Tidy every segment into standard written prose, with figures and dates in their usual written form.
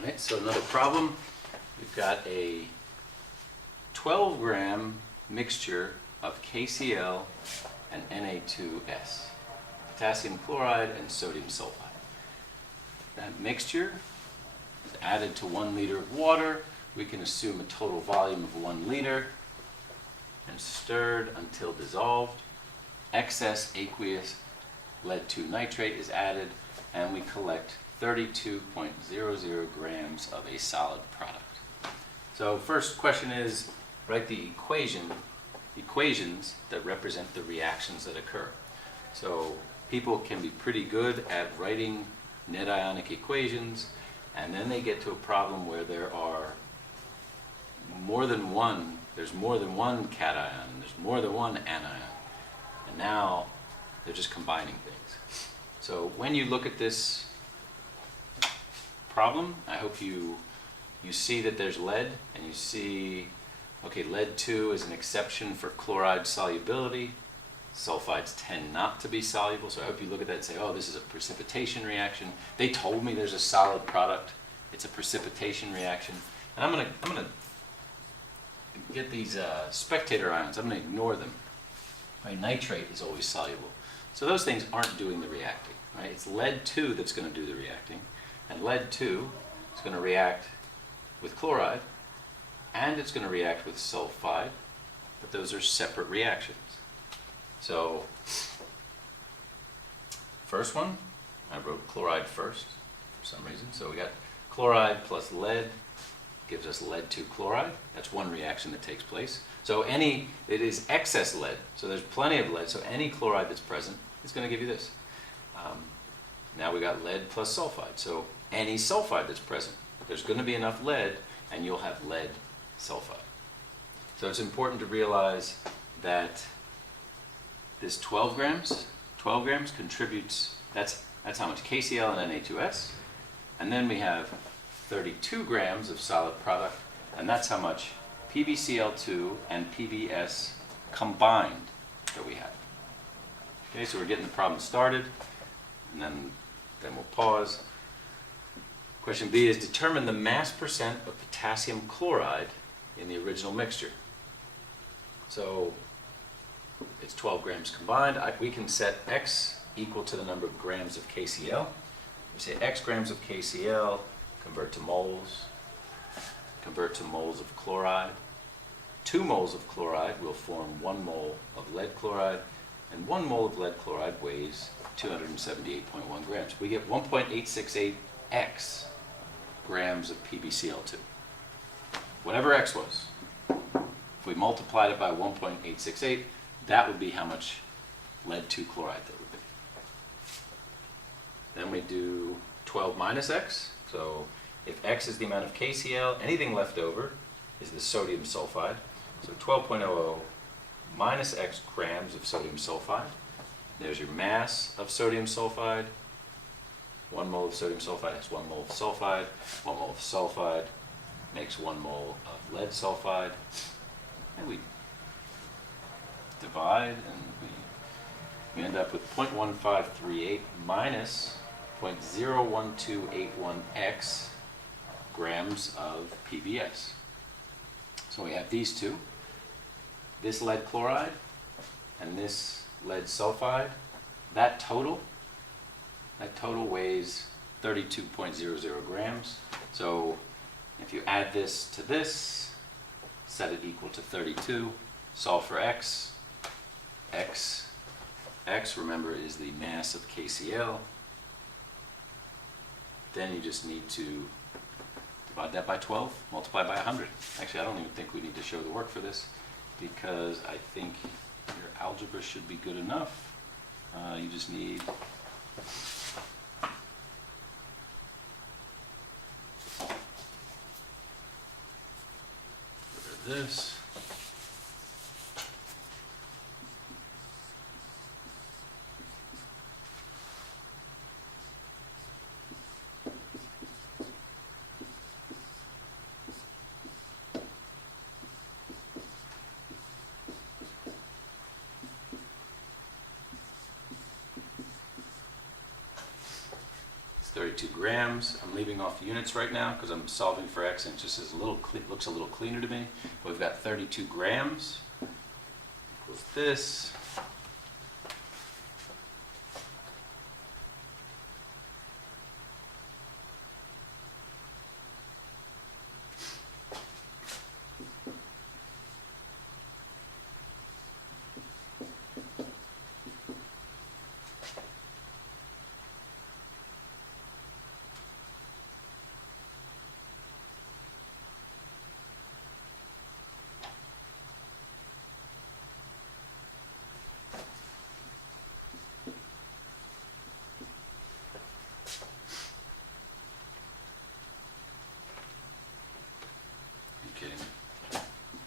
All right, so another problem. We've got a 12-gram mixture of KCl and Na2S, potassium chloride and sodium sulfide. That mixture is added to 1 liter of water. We can assume a total volume of 1 liter and stirred until dissolved. Excess aqueous lead-2 nitrate is added, and we collect 32.00 grams of a solid product. So first question is, write the equations that represent the reactions that occur. So people can be pretty good at writing net ionic equations, and then they get to a problem where there's more than one cation, and there's more than one anion, and now they're just combining things. So when you look at this problem, I hope you see that there's lead, and you see, okay, lead-2 is an exception for chloride solubility. Sulfides tend not to be soluble, so I hope you look at that and say, oh, this is a precipitation reaction. They told me there's a solid product. It's a precipitation reaction. And I'm gonna get these spectator ions, I'm gonna ignore them. Right? Nitrate is always soluble. So those things aren't doing the reacting. Right? It's lead-2 that's gonna do the reacting. And lead-2 is gonna react with chloride, and it's gonna react with sulfide, but those are separate reactions. So, first one, I wrote chloride first for some reason. So we got chloride plus lead gives us lead-2 chloride. That's one reaction that takes place. So it is excess lead, so there's plenty of lead, so any chloride that's present is going to give you this. Now we got lead plus sulfide, so any sulfide that's present, there's going to be enough lead, and you'll have lead sulfide. So it's important to realize that this 12 grams contributes, that's how much KCl and Na2S, and then we have 32 grams of solid product, and that's how much PbCl2 and PbS combined that we have. Okay, so we're getting the problem started, and then we'll pause. Question B is, determine the mass percent of potassium chloride in the original mixture. So it's 12 grams combined. We can set X equal to the number of grams of KCl. We say X grams of KCl, convert to moles of chloride. 2 moles of chloride will form 1 mole of lead chloride, and 1 mole of lead chloride weighs 278.1 grams. We get 1.868 X grams of PbCl2. Whatever X was. If we multiplied it by 1.868, that would be how much lead-2 chloride that would be. Then we do 12 minus X. So if X is the amount of KCl, anything left over is the sodium sulfide. So 12.00 minus X grams of sodium sulfide. There's your mass of sodium sulfide. 1 mole of sodium sulfide has 1 mole of sulfide. 1 mole of sulfide makes 1 mole of lead sulfide. And we divide, and we end up with 0.1538 minus 0.01281 X grams of PbS. So we have these two, this lead chloride and this lead sulfide. That total weighs 32.00 grams. So if you add this to this, set it equal to 32, solve for X. X, remember, is the mass of KCl. Then you just need to divide that by 12, multiply by 100. Actually, I don't even think we need to show the work for this, because I think your algebra should be good enough. You just need this. 32 grams. I'm leaving off units right now because I'm solving for x and it just is looks a little cleaner to me. But we've got 32 grams equals this. Kidding me? Okay.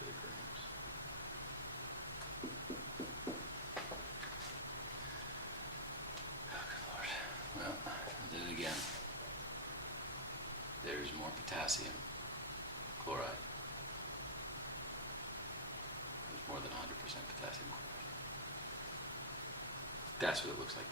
Big grams. Oh, good Lord. Well, I did it again. There's more potassium chloride. There's more than 100% potassium chloride. That's what it looks like.